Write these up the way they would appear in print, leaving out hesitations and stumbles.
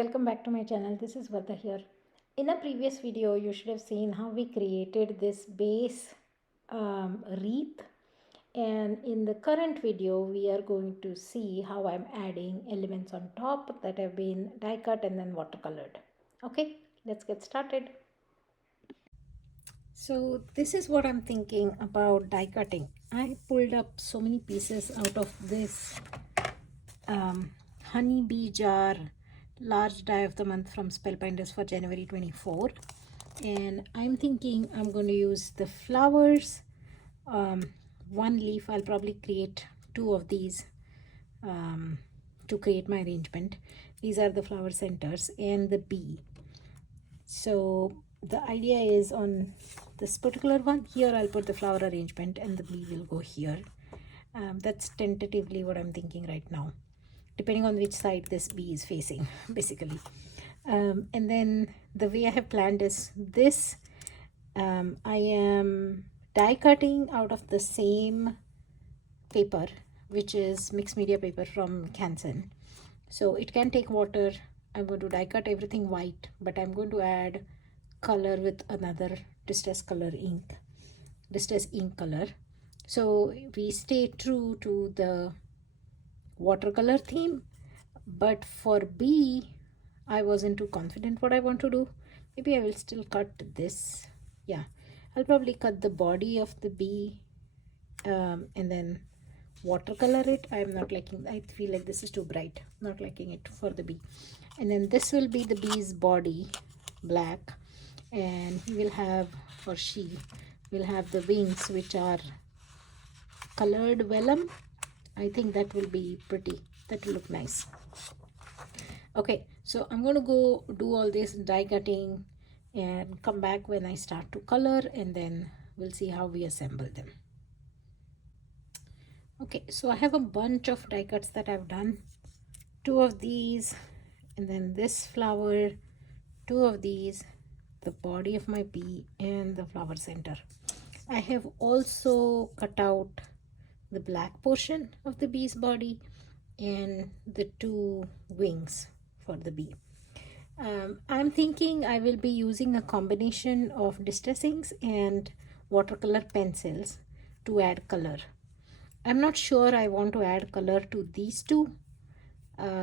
welcome back to my channel. This is Vardha here. In a previous video you should have seen how we created this base wreath, and in the current video we are going to see how I'm adding elements on top that have been die cut and then watercolored. Okay, let's get started. So this is what I'm thinking about die cutting. I pulled up so many pieces out of this honeybee jar large die of the month from Spellbinders for January 24, and I'm thinking I'm going to use the flowers, one leaf. I'll probably create two of these to create my arrangement. These are the flower centers and the bee. So the idea is on this particular one here I'll put the flower arrangement and the bee will go here. That's tentatively what I'm thinking right now, depending on which side this bee is facing basically. And then the way I have planned is this. I am die cutting out of the same paper, which is mixed media paper from Canson. So it can take water. I'm going to die cut everything white, but I'm going to add color with another distress ink color. So we stay true to the watercolor theme, but for B I wasn't too confident what I want to do. Maybe I will still cut this. Yeah, I'll probably cut the body of the bee and then watercolor it. I'm not liking, I feel like this is too bright, not liking it for the bee. And then this will be the bee's body, black, and he will have, or she will have the wings which are colored vellum. I think that will be pretty, that will look nice. Okay, so I'm going to go do all this die cutting and come back when I start to color, and then we'll see how we assemble them. Okay, so I have a bunch of die cuts that I've done. Two of these, and then this flower, two of these, the body of my bee, and the flower center. I have also cut out the black portion of the bee's body and the two wings for the bee. I'm thinking I will be using a combination of distress inks and watercolor pencils to add color. I'm not sure I want to add color to these two,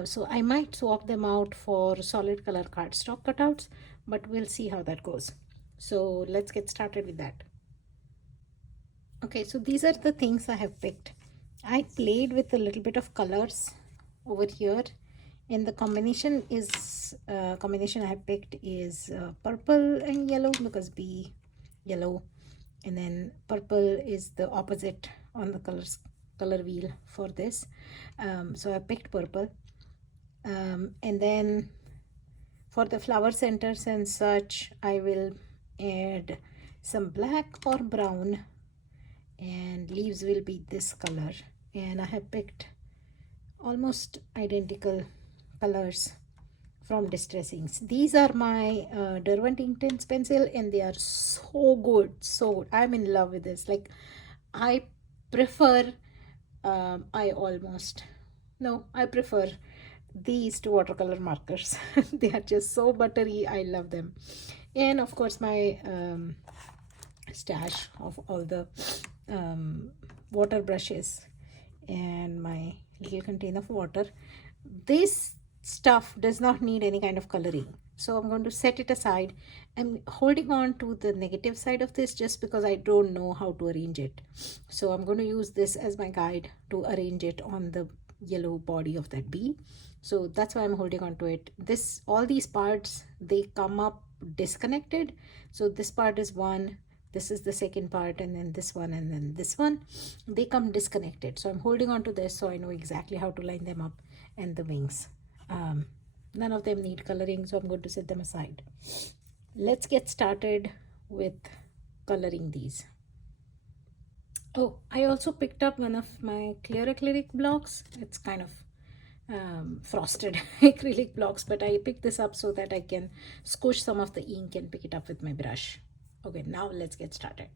so I might swap them out for solid color cardstock cutouts, but we'll see how that goes. So let's get started with that. Okay, so these are the things I have picked. I played with a little bit of colors over here, and the combination I have picked is purple and yellow, because bee yellow, and then purple is the opposite on the color wheel for this. So I picked purple, and then for the flower centers and such I will add some black or brown, and leaves will be this color, and I have picked almost identical colors from distress inks. These are my Derwent Inktense pencil, and they are so good, so good. I'm in love with this. Like, I prefer I prefer these to watercolor markers. They are just so buttery. I love them. And of course my stash of all the water brushes and my little container of water. This stuff does not need any kind of coloring, so I'm going to set it aside. I'm holding on to the negative side of this just because I don't know how to arrange it, so I'm going to use this as my guide to arrange it on the yellow body of that bee. So that's why I'm holding on to it. All these parts, they come up disconnected. So this part is one, this is the second part, and then this one, and then this one, they come disconnected. So I'm holding on to this so I know exactly how to line them up. And the wings, none of them need coloring, so I'm going to set them aside. Let's get started with coloring these. Oh, I also picked up one of my clear acrylic blocks. It's kind of frosted acrylic blocks, but I picked this up so that I can squish some of the ink and pick it up with my brush. Okay, now let's get started.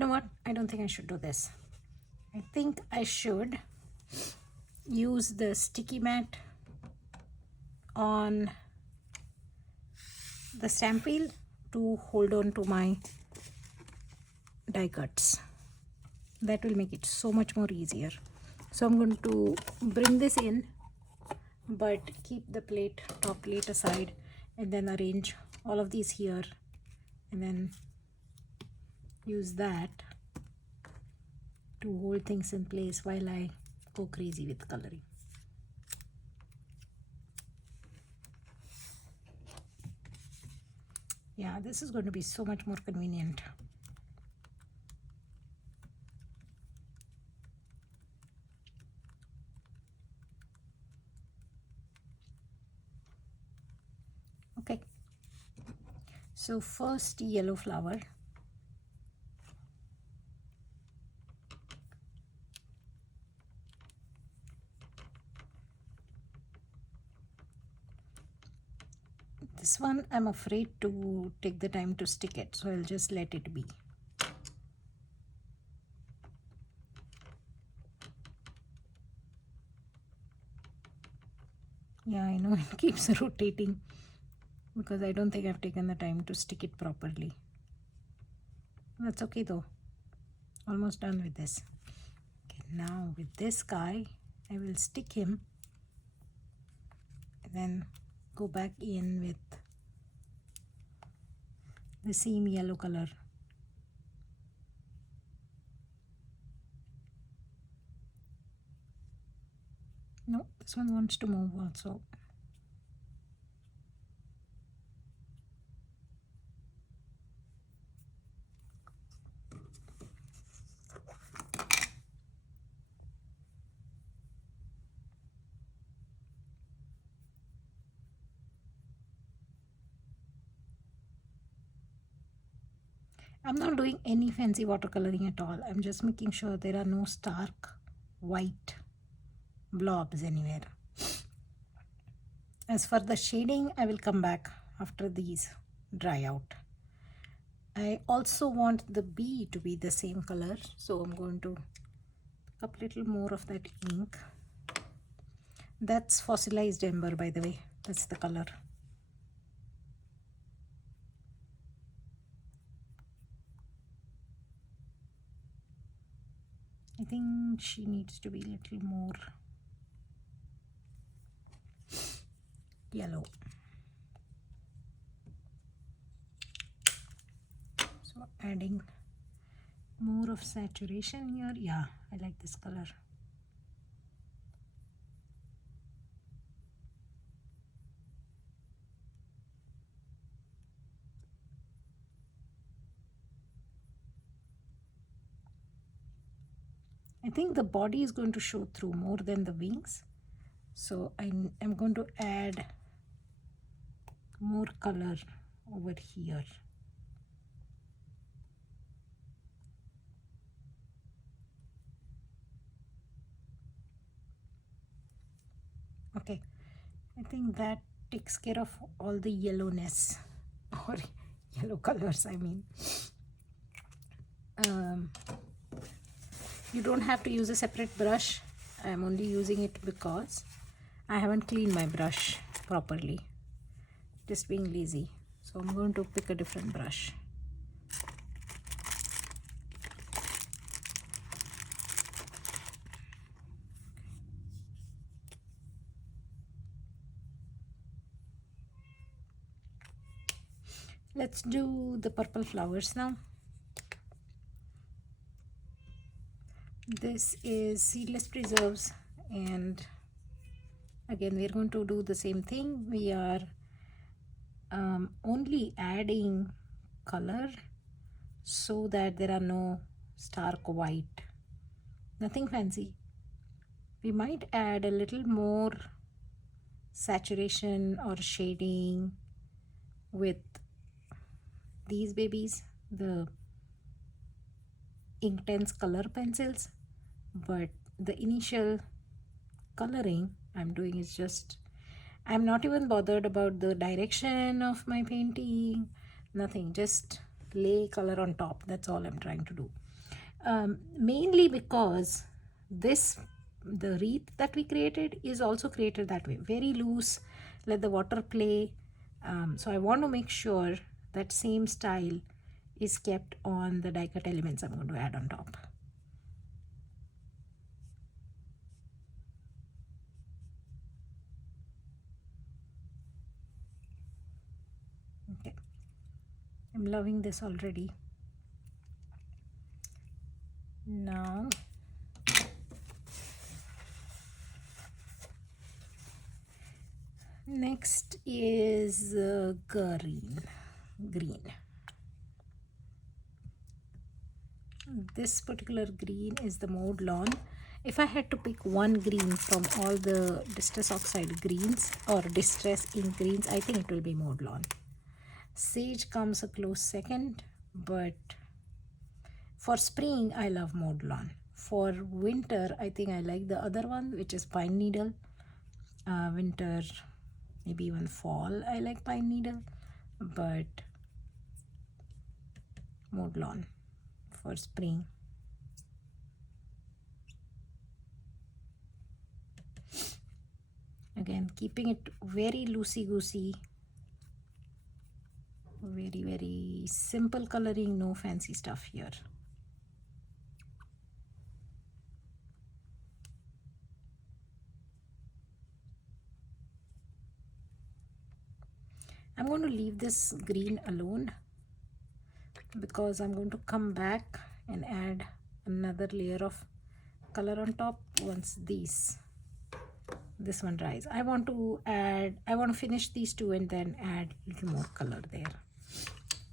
know what, I don't think I should do this. I think I should use the sticky mat on the stamp wheel to hold on to my die cuts. That will make it so much more easier. So I'm going to bring this in, but keep the plate, top plate aside, and then arrange all of these here, and then use that to hold things in place while I go crazy with coloring. Yeah, this is going to be so much more convenient. Okay, so first yellow flower. This one I'm afraid to take the time to stick it, so I'll just let it be. Yeah, I know it keeps rotating because I don't think I've taken the time to stick it properly. That's okay though. Almost done with this. Okay, now with this guy, I will stick him and then go back in with the same yellow color. No, this one wants to move also. I'm not doing any fancy watercoloring at all. I'm just making sure there are no stark white blobs anywhere. As for the shading, I will come back after these dry out. I also want the bee to be the same color, so I'm going to pick up a little more of that ink. That's Fossilized Ember, by the way. That's the color. I think she needs to be a little more yellow. So adding more of saturation here. Yeah, I like this color. I think the body is going to show through more than the wings. So I'm going to add more color over here. Okay, I think that takes care of all the yellowness, or yellow colors, I mean. You don't have to use a separate brush. I'm only using it because I haven't cleaned my brush properly. Just being lazy. So I'm going to pick a different brush. Let's do the purple flowers now. This is Seedless Preserves, and again we're going to do the same thing. We are only adding color so that there are no stark white, nothing fancy. We might add a little more saturation or shading with these babies, the Inktense color pencils, but the initial coloring I'm doing is just, I'm not even bothered about the direction of my painting, nothing, just lay color on top. That's all I'm trying to do. Mainly because the wreath that we created is also created that way, very loose, let the water play. So I want to make sure that same style is kept on the die cut elements I'm going to add on top. Okay, I'm loving this already. Now next is green. This particular green is the Mowed lawn. If I had to pick one green from all the Distress Oxide greens or Distress Ink greens, I think it will be Mowed lawn. Sage comes a close second, but for spring I love Mowed lawn. For winter I think I like the other one, which is Pine Needle. Winter, maybe even fall, I like Pine Needle, but Mowed lawn for spring. Again, keeping it very loosey-goosey, very simple coloring, no fancy stuff here. I'm going to leave this green alone because I'm going to come back and add another layer of color on top once this one dries. I want to finish these two and then add a little more color there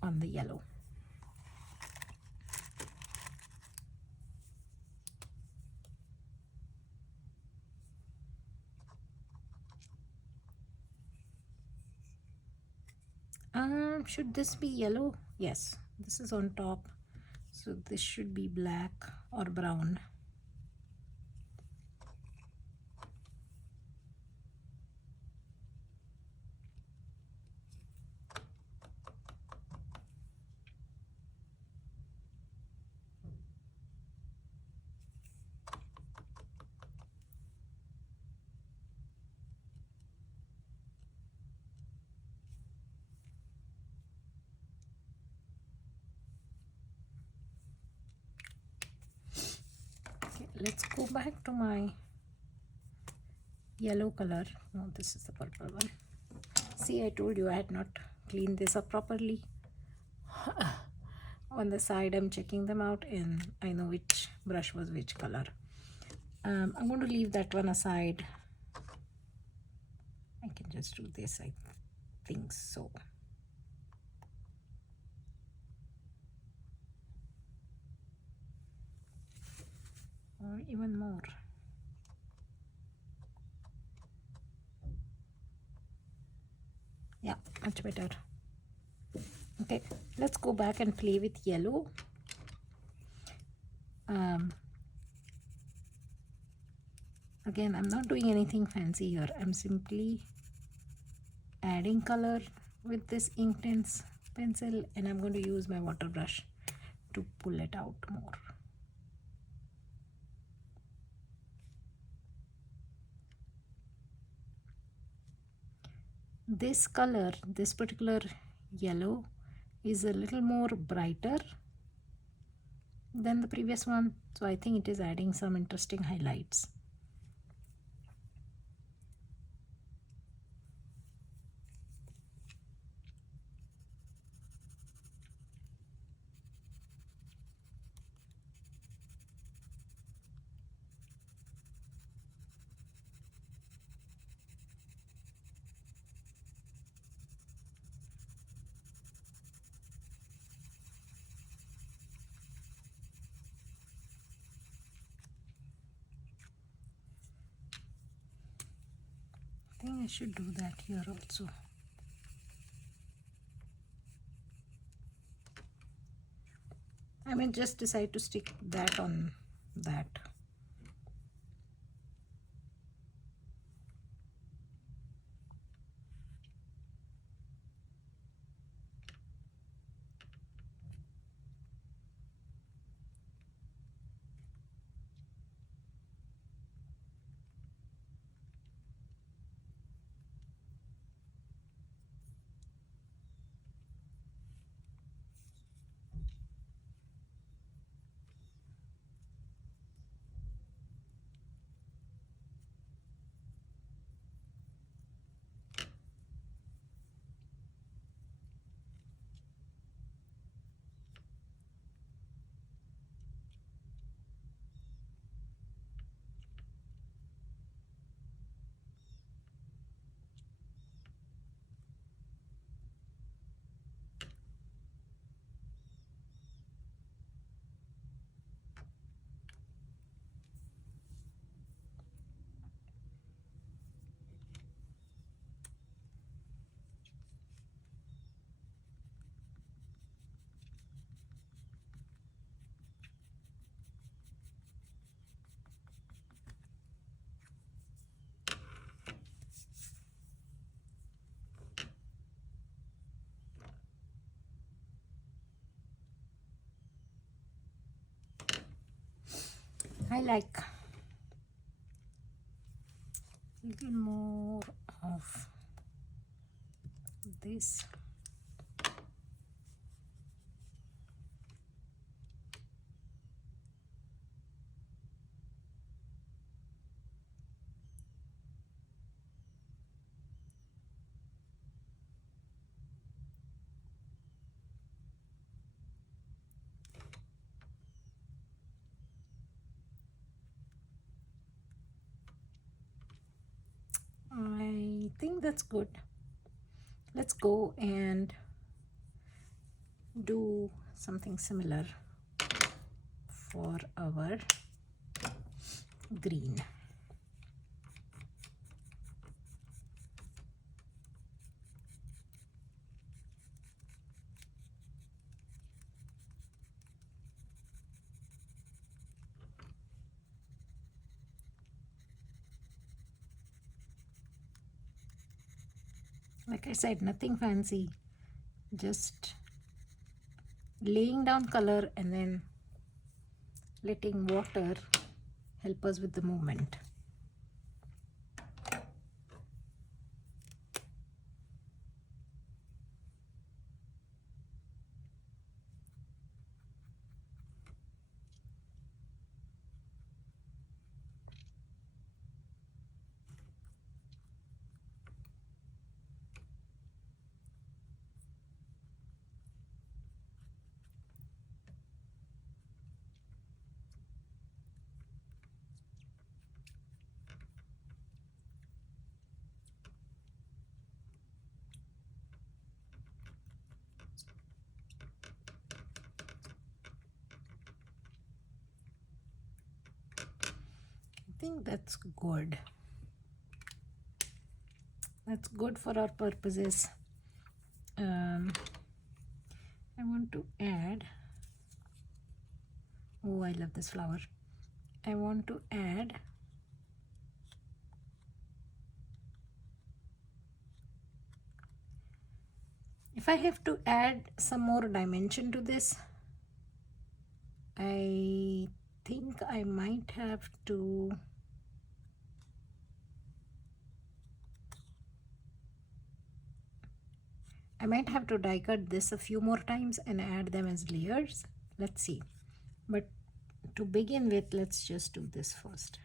on the yellow. Should this be yellow? Yes, this is on top, so this should be black or brown. Let's go back to my yellow color. No, this is the purple one. See, I told you I had not cleaned this up properly. On the side I'm checking them out and I know which brush was which color. I'm going to leave that one aside. I can just do this, I think so. Or even more. Yeah, much better. Okay, let's go back and play with yellow. Again, I'm not doing anything fancy here. I'm simply adding color with this Inktense pencil, and I'm going to use my water brush to pull it out more. This color, this particular yellow, is a little more brighter than the previous one, so I think it is adding some interesting highlights. I think I should do that here also. I may just decide to stick that on that. I like a little more of this. I think that's good. Let's go and do something similar for our green. Like I said, nothing fancy, just laying down color and then letting water help us with the movement. I think that's good. That's good for our purposes. I want to add, oh, I love this flower. I want to add if I have to add some more dimension to this, I think I might have to die cut this a few more times and add them as layers. Let's see. But to begin with, let's just do this first.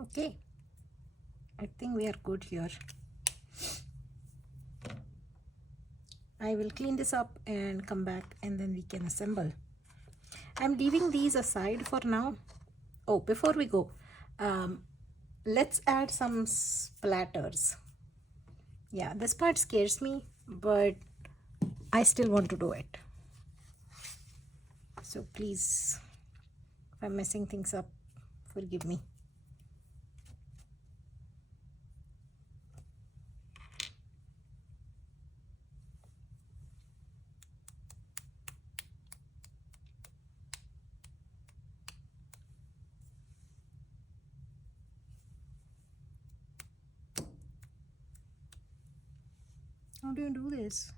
Okay, I think we are good here. I will clean this up and come back and then we can assemble. I'm leaving these aside for now. Oh, before we go, let's add some splatters. Yeah, this part scares me, but I still want to do it. So please, if I'm messing things up, forgive me. How do you do this?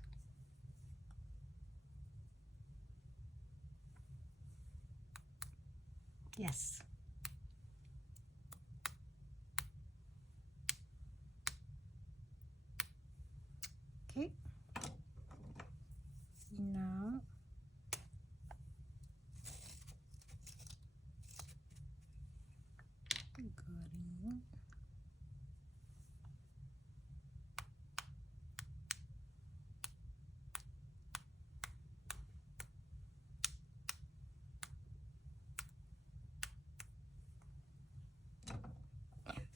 Yes. Okay. Now green.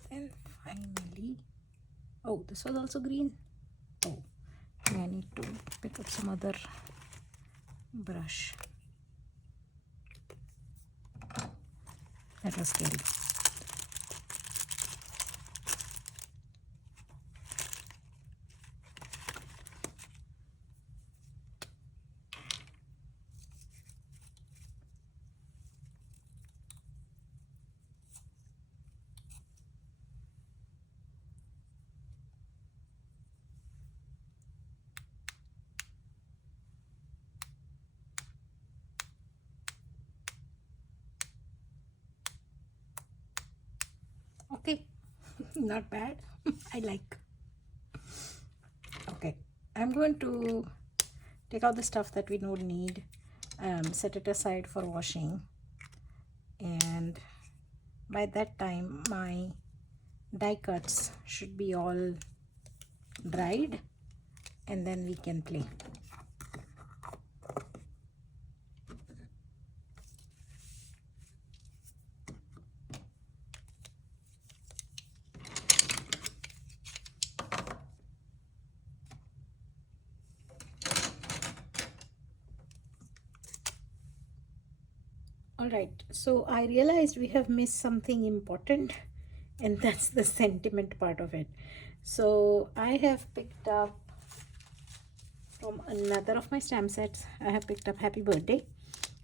And finally, oh, this was also green. Oh, I need to pick up some other brush. That was scary. Okay, not bad. I like. Okay, I'm going to take out the stuff that we don't need, set it aside for washing, and by that time my die cuts should be all dried, and then we can play. All right, so I realized we have missed something important, and that's the sentiment part of it. So I have picked up from another of my stamp sets, I have picked up Happy Birthday,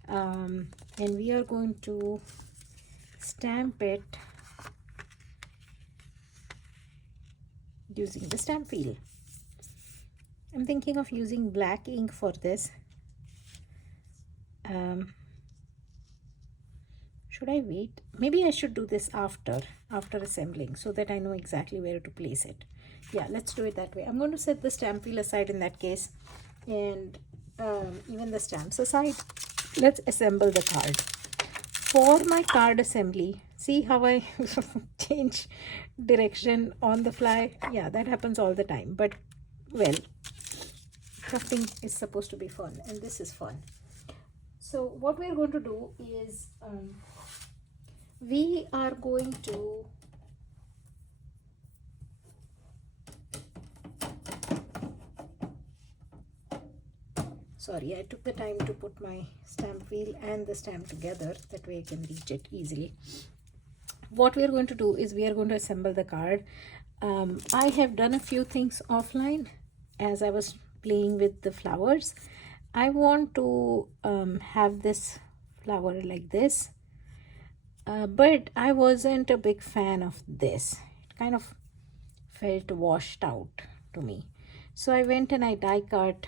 and we are going to stamp it using the stamp wheel. I'm thinking of using black ink for this. Should I wait? Maybe I should do this after assembling, so that I know exactly where to place it. Yeah, let's do it that way. I'm going to set the stamp wheel aside in that case, and even the stamps aside. Let's assemble the card. For my card assembly, see how I change direction on the fly? Yeah, that happens all the time, but well, crafting is supposed to be fun, and this is fun. So what we're going to do is we are going to sorry, I took the time to put my stamp wheel and the stamp together, that way I can reach it easily. What we're going to do is we are going to assemble the card. I have done a few things offline as I was playing with the flowers. I want to have this flower like this, but I wasn't a big fan of this. It kind of felt washed out to me. So I went and I die cut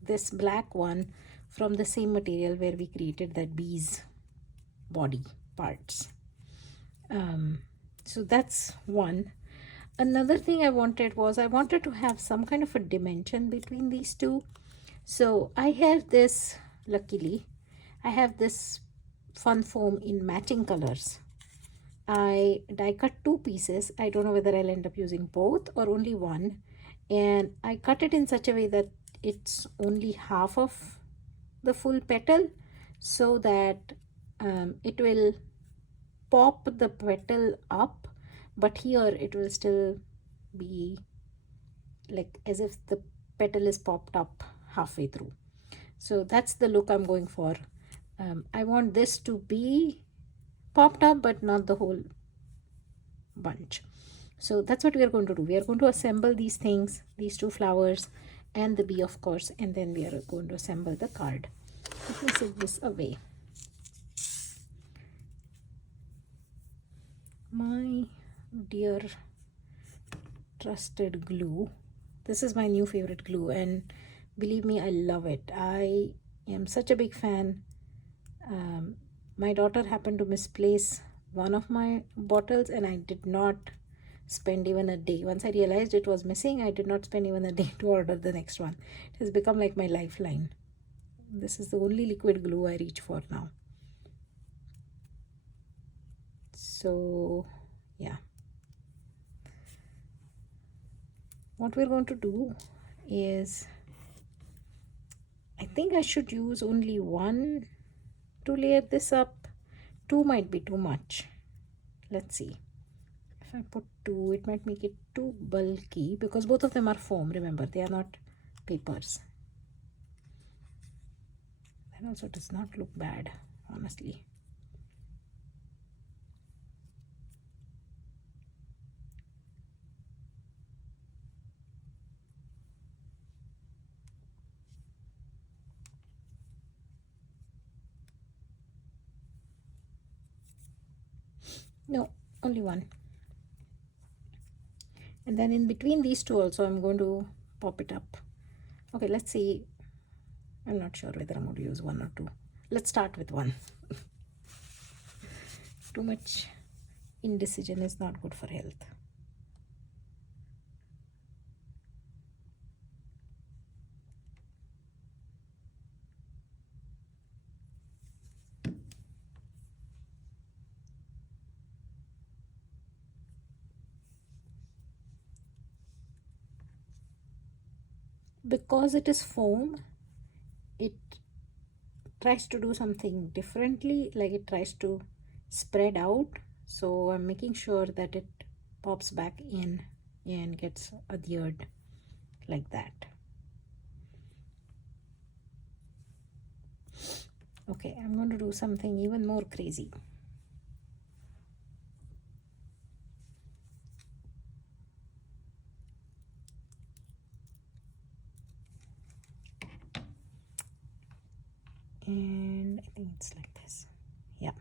this black one from the same material where we created that bee's body parts. So that's one. Another thing I wanted to have some kind of a dimension between these two. So I have this, luckily, I have this fun foam in matching colors. I die cut two pieces. I don't know whether I'll end up using both or only one. And I cut it in such a way that it's only half of the full petal, so that it will pop the petal up, but here it will still be like as if the petal is popped up halfway through. So that's the look I'm going for. I want this to be popped up, but not the whole bunch. So that's what we are going to do. We are going to assemble these things, these two flowers and the bee, of course, and then we are going to assemble the card. Let me set this away. My dear trusted glue. This is my new favorite glue, and believe me, I love it. I am such a big fan. my daughter happened to misplace one of my bottles and I did not spend even a day. Once I realized it was missing, I did not spend even a day to order the next one. It has become like my lifeline. This is the only liquid glue I reach for now. So yeah, what we're going to do is, I think I should use only one to layer this up. Two might be too much. Let's see. If I put two, it might make it too bulky because both of them are foam. Remember, they are not papers. That also does not look bad, honestly. No, only one. And then in between these two also, I'm going to pop it up. Okay, let's see. I'm not sure whether I'm going to use one or two. Let's start with one. Too much indecision is not good for health. Because it is foam, it tries to do something differently, like it tries to spread out. So I'm making sure that it pops back in and gets adhered like that. Okay, I'm going to do something even more crazy. And I think it's like this. Yeah.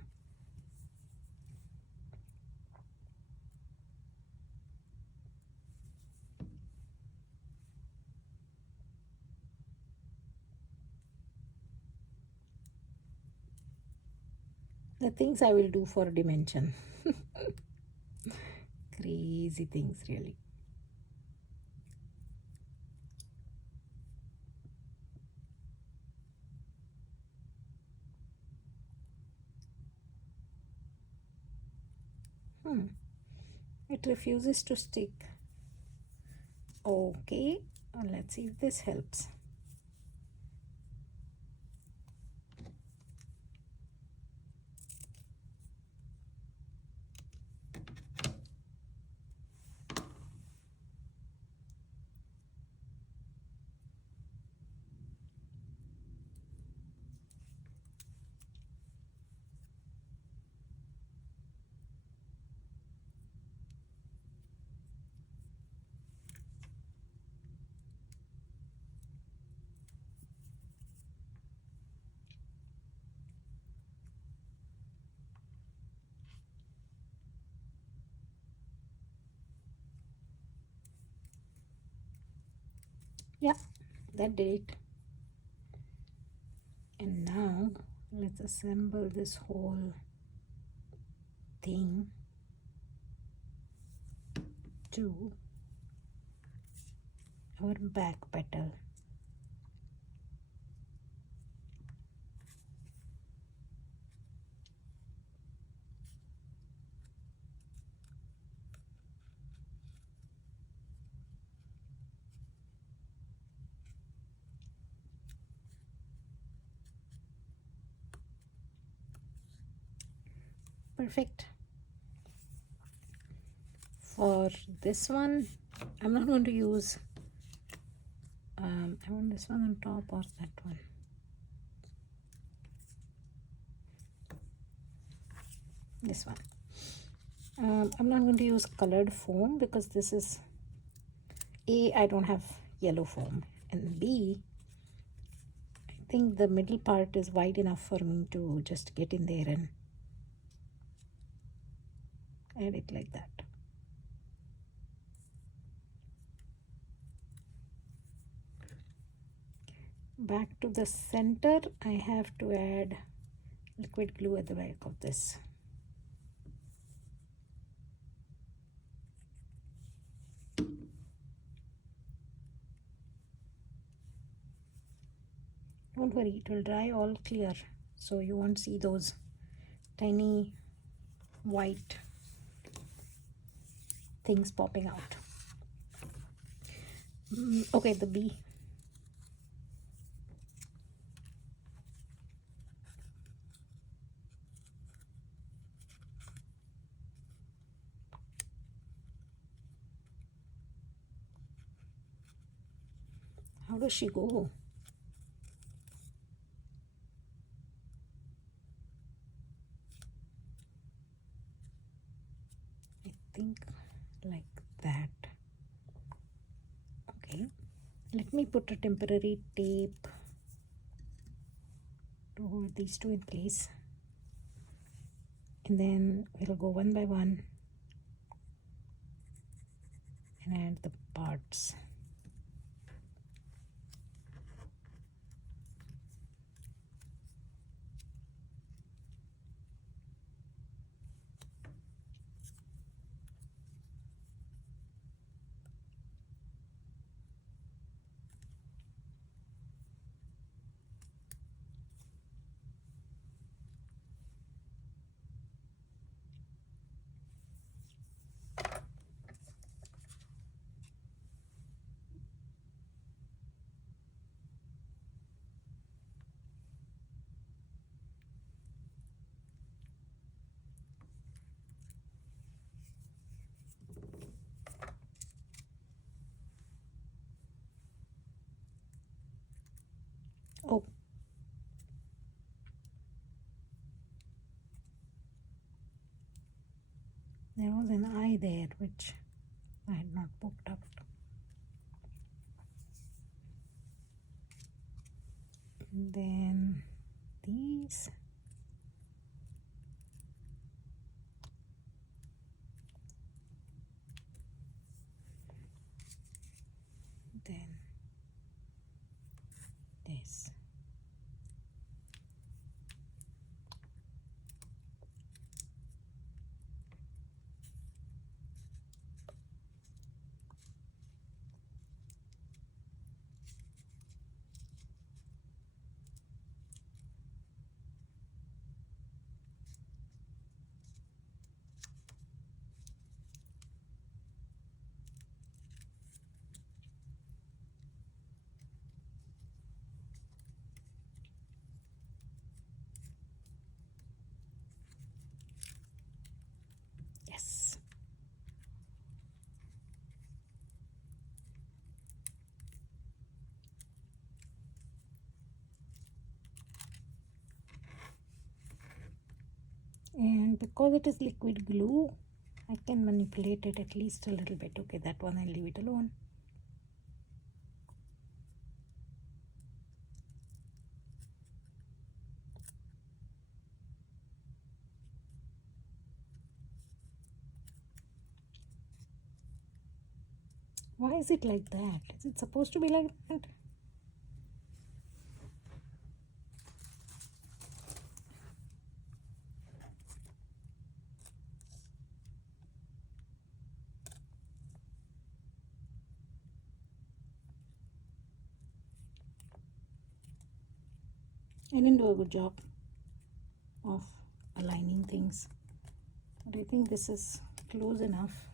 The things I will do for dimension. Crazy things, really. It refuses to stick. Okay, let's see if this helps. Yeah, that did it. And now let's assemble this whole thing to our back petal. Perfect. For this one, I'm not going to use I want this one on top or that one. This one. I'm not going to use colored foam because this is A, I don't have yellow foam, and B, I think the middle part is wide enough for me to just get in there and add it like that. Back to the center, I have to add liquid glue at the back of this. Don't worry, it will dry all clear, so you won't see those tiny white things popping out. Okay, the bee. How does she go? I think like that. Okay, let me put a temporary tape to hold these two in place, and then we'll go one by one and add the parts. Oh, there was an eye there which I had not poked up. And then these. Then this. Yes. And because it is liquid glue, I can manipulate it at least a little bit. Okay, that one I'll leave it alone. Why is it like that? Is it supposed to be like that? I didn't do a good job of aligning things, but I think this is close enough.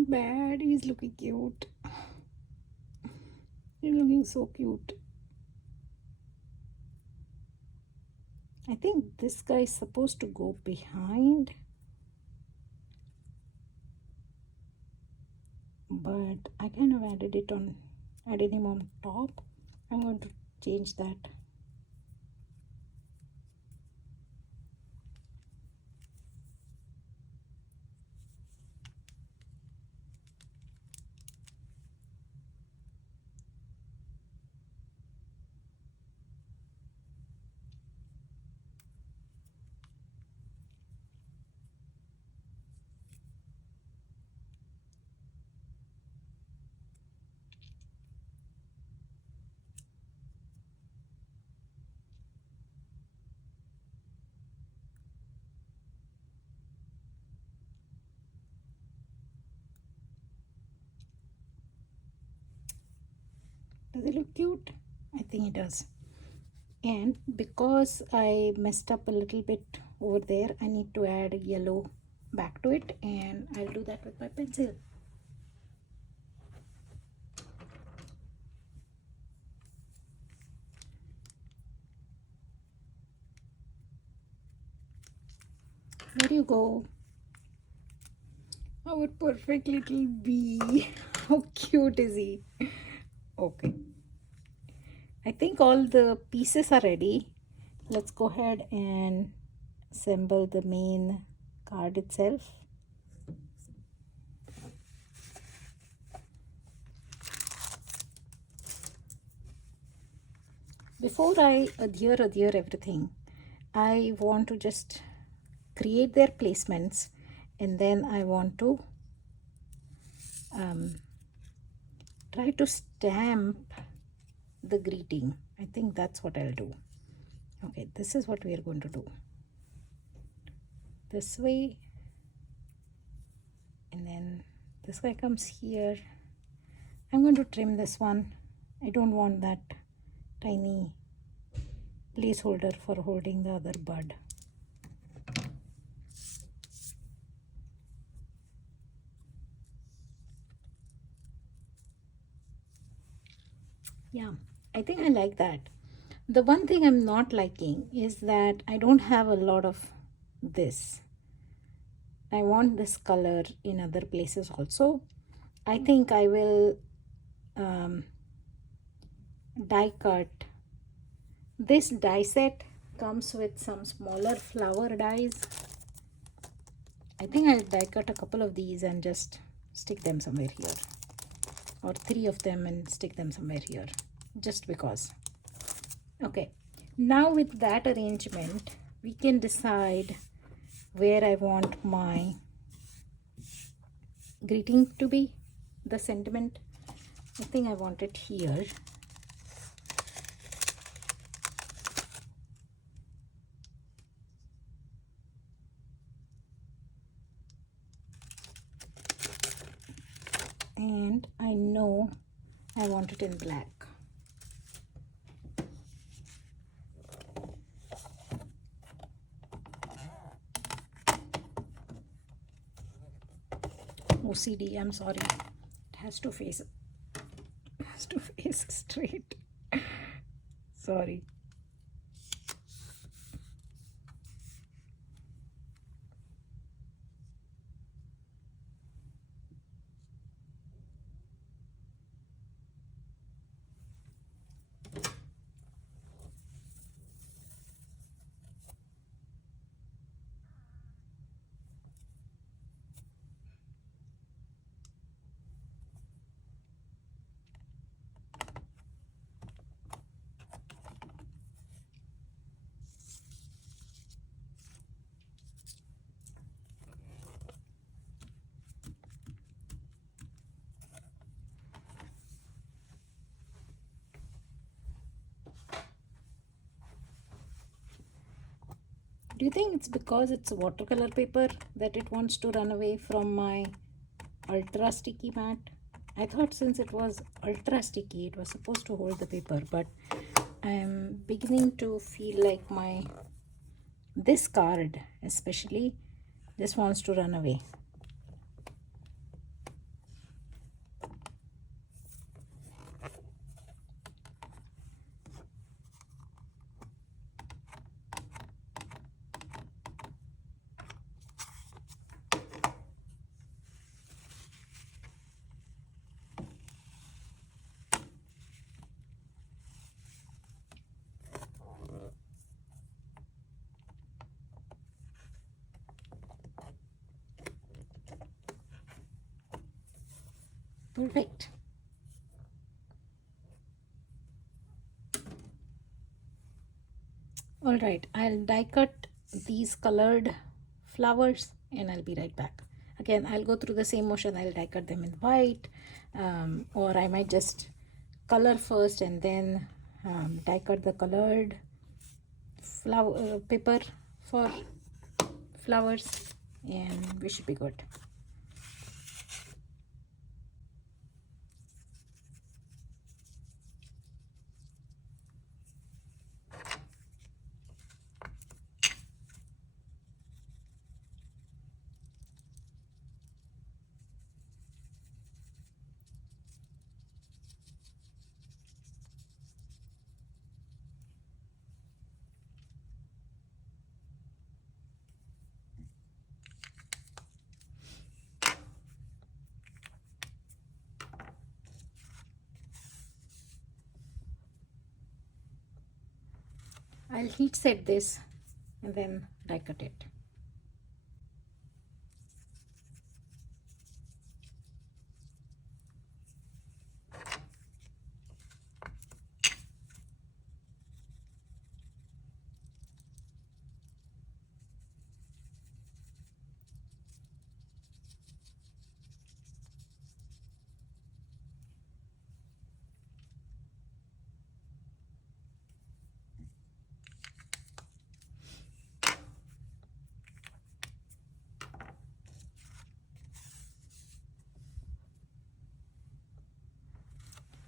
not bad. He's looking cute. He's looking so cute. I think this guy is supposed to go behind, but I kind of added him on top. I'm going to change that. Does it look cute? I think it does. And because I messed up a little bit over there, I need to add yellow back to it, and I'll do that with my pencil. There you go. Our perfect little bee. How cute is he? Okay. I think all the pieces are ready. Let's go ahead and assemble the main card itself. Before I adhere everything, I want to just create their placements, and then I want to try to stamp the greeting. I think that's what I'll do. Okay, this is what we are going to do. This way, and then this guy comes here. I'm going to trim this one. I don't want that tiny placeholder for holding the other bud. Yeah, I think I like that. The one thing I'm not liking is that I don't have a lot of this. I want this color in other places also. I think I will die cut. This die set comes with some smaller flower dies. I think I'll die cut a couple of these and just stick them somewhere here, or 3 of them and stick them somewhere here, just because. Okay, now with that arrangement, we can decide where I want my greeting to be, the sentiment. I think I want it here. And I know I want it in black. OCD, I'm sorry. It has to face straight. Sorry. Do you think it's because it's watercolor paper that it wants to run away from my ultra sticky mat? I thought since it was ultra sticky, it was supposed to hold the paper, but I'm beginning to feel like this card especially, this wants to run away. Perfect. All right, I'll die cut these colored flowers and I'll be right back. Again, I'll go through the same motion. I'll die cut them in white, or I might just color first and then die cut the colored flower paper for flowers, and we should be good. I'll heat set this and then die cut it.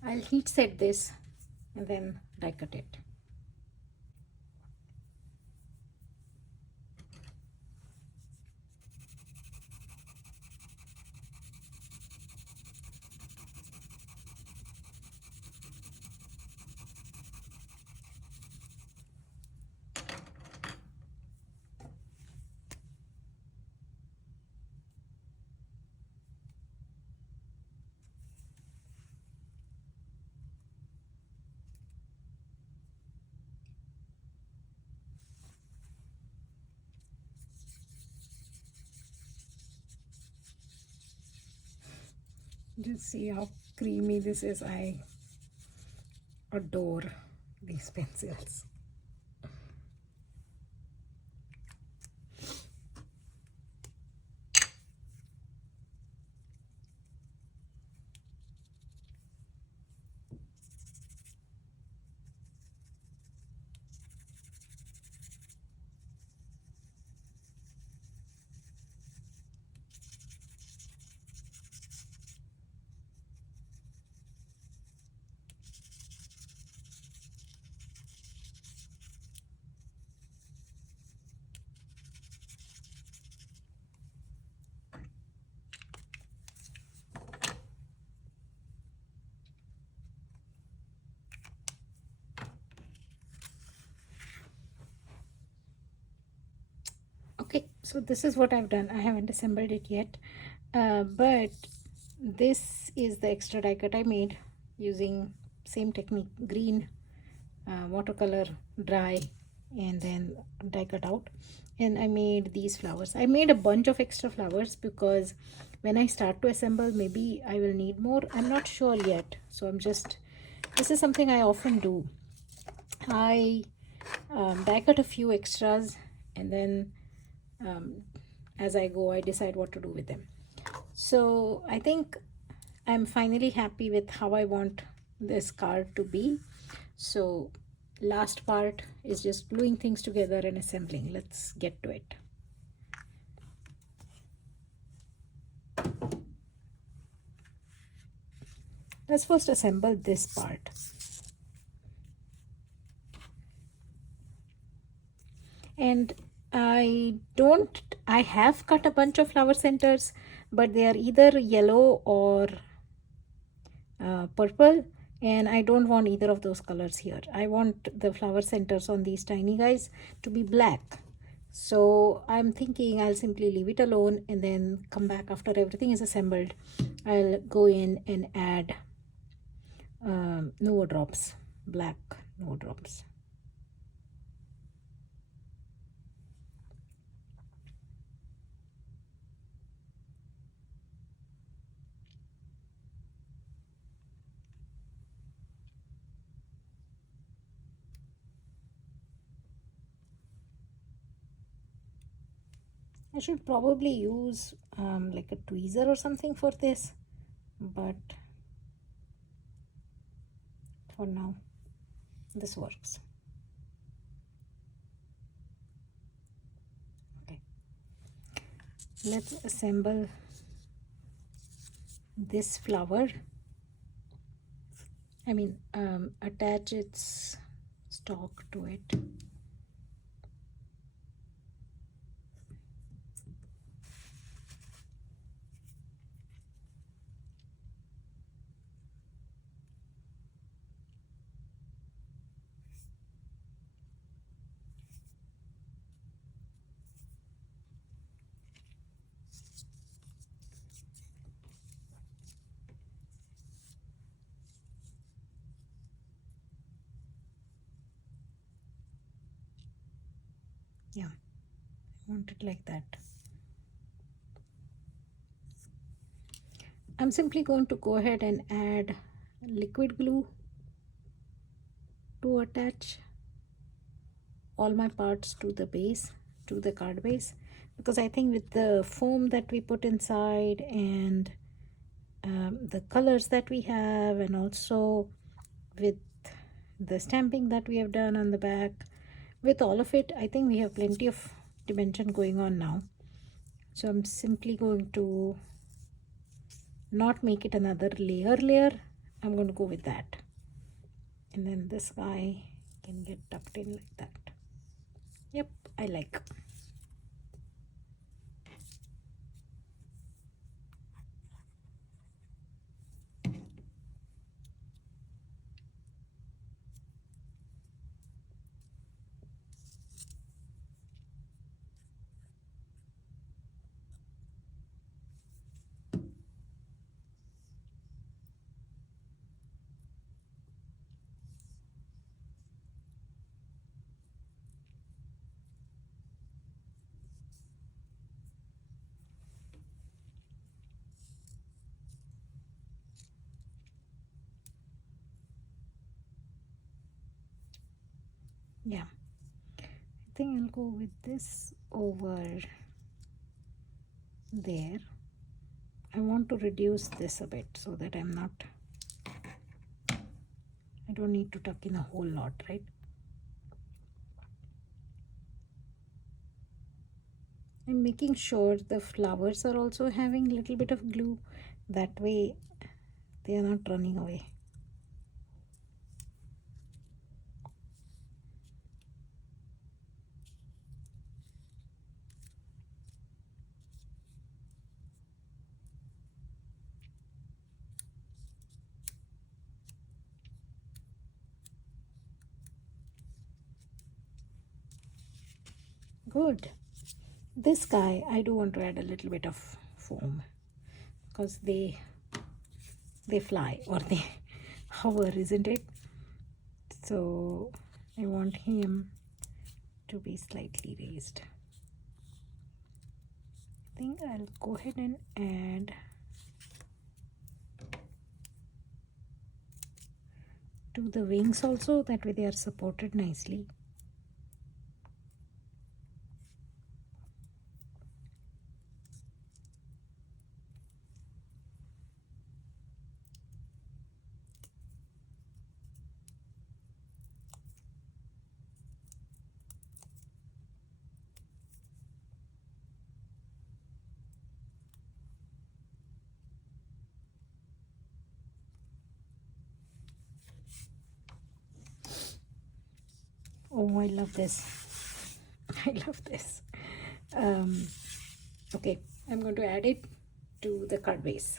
I'll heat set this and then die cut it. Just see how creamy this is. I adore these pencils. Okay, so this is what I've done. I haven't assembled it yet, but this is the extra die cut I made using same technique, green, watercolor, dry, and then die cut out. And I made these flowers. I made a bunch of extra flowers because when I start to assemble, maybe I will need more. I'm not sure yet. So this is something I often do. I die cut a few extras, and then as I go, I decide what to do with them. So I think I'm finally happy with how I want this card to be. So last part is just gluing things together and assembling. Let's get to it. Let's first assemble this part. And I have cut a bunch of flower centers, but they are either yellow or purple, and I don't want either of those colors here. I want the flower centers on these tiny guys to be black. So I'm thinking I'll simply leave it alone and then come back after everything is assembled. I'll go in and add Nuvo drops, black Nuvo drops. I should probably use like a tweezer or something for this, but for now this works. Okay, let's assemble this flower. I mean, attach its stalk to it. Yeah, I want it like that. I'm simply going to go ahead and add liquid glue to attach all my parts to the base, to the card base, because I think with the foam that we put inside and the colors that we have, and also with the stamping that we have done on the back, with all of it, I think we have plenty of dimension going on now. So I'm simply going to not make it another layer. I'm going to go with that, and then this guy can get tucked in like that. Yep, I like. Yeah, I think I'll go with this over there. I want to reduce this a bit so that I don't need to tuck in a whole lot, right? I'm making sure the flowers are also having a little bit of glue, that way they are not running away. Good. This guy, I do want to add a little bit of foam because they fly, or they hover, isn't it? So I want him to be slightly raised. I think I'll go ahead and add to the wings also, that way they are supported nicely. Oh, I love this. I love this. Okay, I'm going to add it to the card base.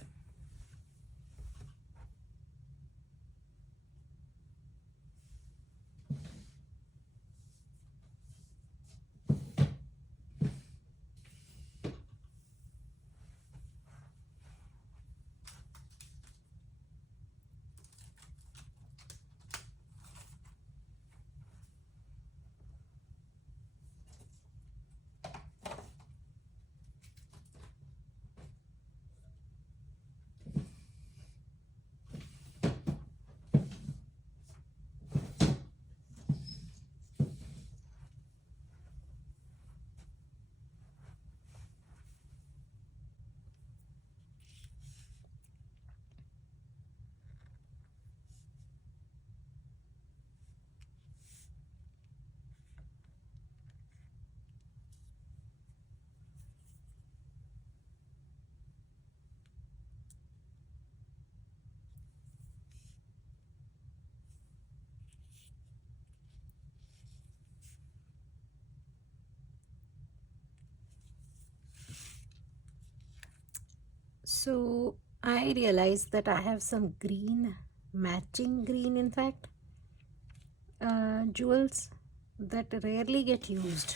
So I realized that I have some green, matching green in fact, jewels that rarely get used,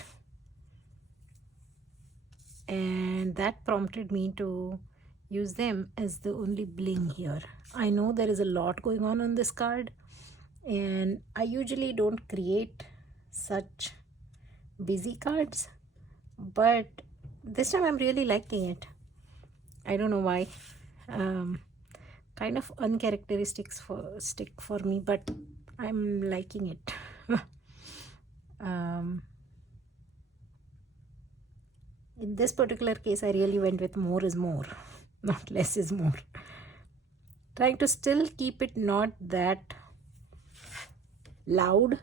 and that prompted me to use them as the only bling here. I know there is a lot going on this card, and I usually don't create such busy cards, but this time I'm really liking it. I don't know why. Kind of uncharacteristic for me, but I'm liking it. In this particular case, I really went with more is more, not less is more. Trying to still keep it not that loud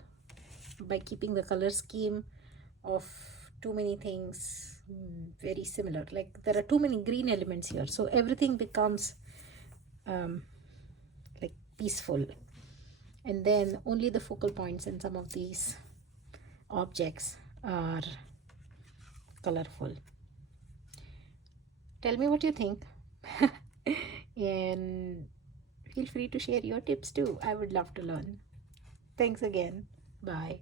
by keeping the color scheme of too many things very similar. Like there are too many green elements here, so everything becomes like peaceful, and then only the focal points in some of these objects are colorful. Tell me what you think and feel free to share your tips too. I would love to learn. Thanks again. Bye.